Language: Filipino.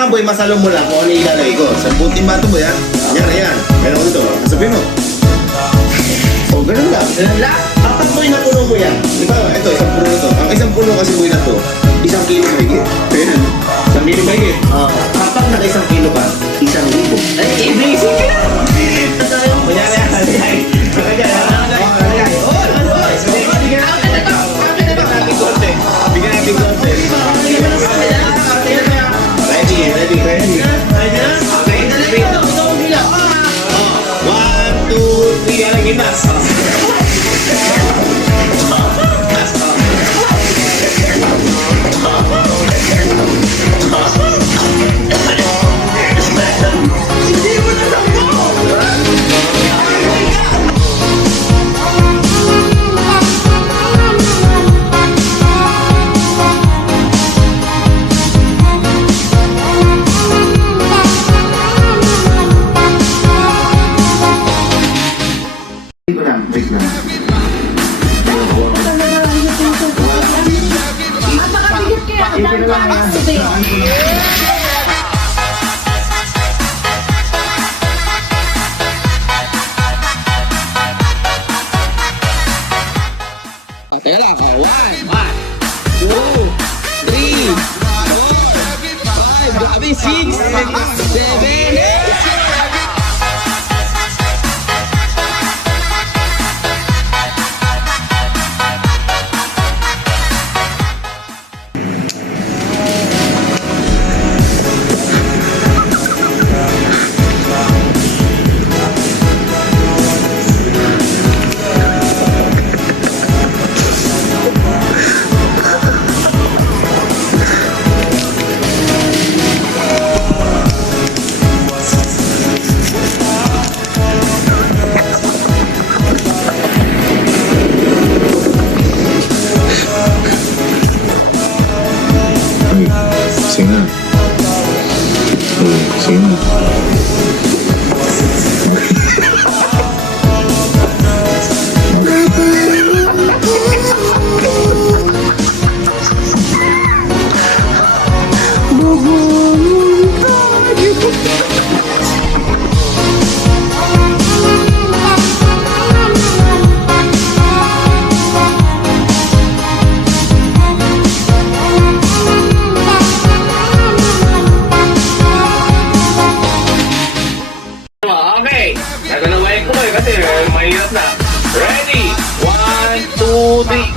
kailangan boy, masalo mo lang kung ano ilalagay ko. Sa puting bato boy ha. Yan. Meron ko dito. Sabihin mo. O, ganun lang. Apat boy na puno mo yan. Ito, isang puno na to. Ang isang puno kasi boy na to, 1 kilo mahigit. Pwede. 1 kilo mahigit. Kapag naka 1 kilo ka, 1,000. Ay, basic ka na. Kunyari yan. Bigyan natin konti. Ready. Okay, 1, 2, 3, alang ginas. Break lang. Napakabigit kaya ako dahil pakas today. Teka lang. 1, 2, 3, 4, 5, grabe, 6, 7, 8. Sige na. Gaganawain ko eh kasi mahirap na. Ready? 1, 2, 3.